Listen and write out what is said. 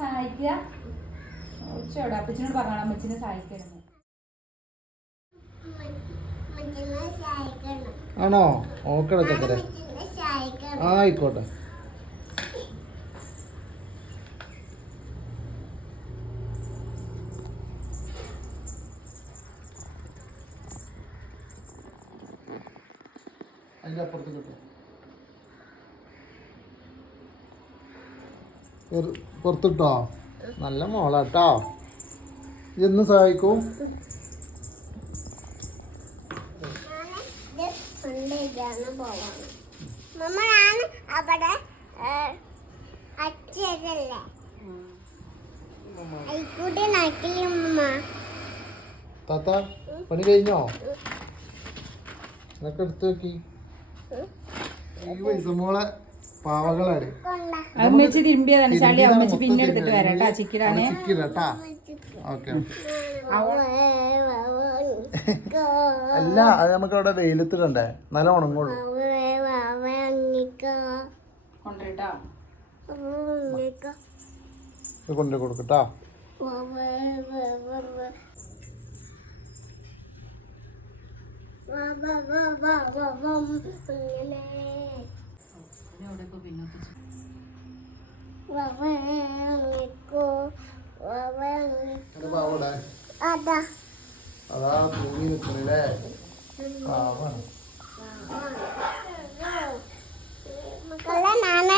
സഹായിക്കുക ഉച്ചയോടെ അപ്പച്ചനോട് പറഞ്ഞാൽ അമ്മച്ചിനെ സഹായിക്കണം. ആണോ? ഓക്കെ ആയിക്കോട്ടെ. അതിൻ്റെ അപ്പുറത്ത് കിട്ടും. പുറത്തിട്ടോ? നല്ല മോളാട്ടോ. ഇന്ന് സഹായിക്കും. താത്ത പണി കഴിഞ്ഞോ? എന്നൊക്കെ എടുത്തു നോക്കി. ഈ പൈസ മോളെ പാവകളാണ്. അമ്മച്ചി തിരുമ്പിയതാണ് ചളി. അമ്മച്ചി പിന്നെ എടുത്തിട്ട് വരാട്ടാ ചിക്കിടാനെ. ചിക്കിടാട്ടാ. ഓക്കെ. അല്ല അത് നമുക്ക് അവിടെ വെയിലത്തിടണ്ടേ, നല്ല ഉണങ്ങുള്ളൂ. കൊണ്ടു കൊടുക്കട്ടാ. അതാ തൂങ്ങി നിൽക്കണല്ലേ. മക്കളെ നാണ